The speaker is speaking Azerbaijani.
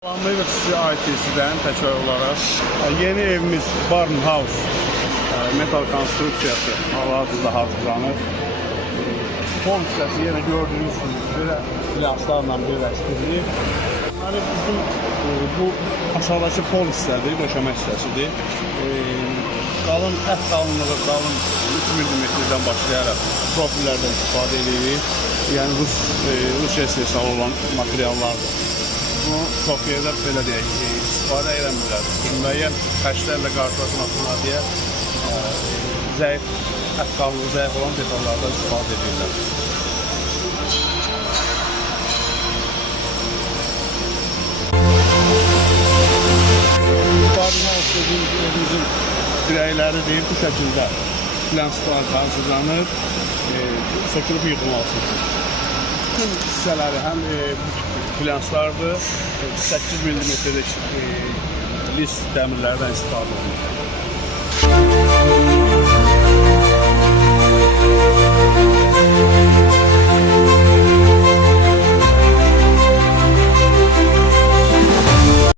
Salamlayırıq sizi ITC-dən təkrar olaraq. Yeni evimiz Barn House metal konstruksiyası hal-hazırda hazırlanır. Pol hissəsi yenə gördüyünüz kimi belə glanslarla birləşdirilir. Bizim bu aşağıdakı pol hissədir, döşəmə hissəsidir. Qalın ət qalınlığı, qalın 3 mm-dən başlayaraq profillərdən istifadə edirik. Yəni Rusiya istehsalı olan materiallardır. Bunu çox yerdə belə deyək, istifadə eləmirlər. Müəyyən xərclərlə qarşılaşmasınlar deyə zəif, ət qalınlığı zəif olan detallardan istifadə edirlər. Evimizin dirəkləridir, bu şəkildə glanslar hazırlanır, sökülüb yığılması üçün. Bütün hissələri həm glanslardır, 8 mm-lik list dəmirlərdən istifadə olunur.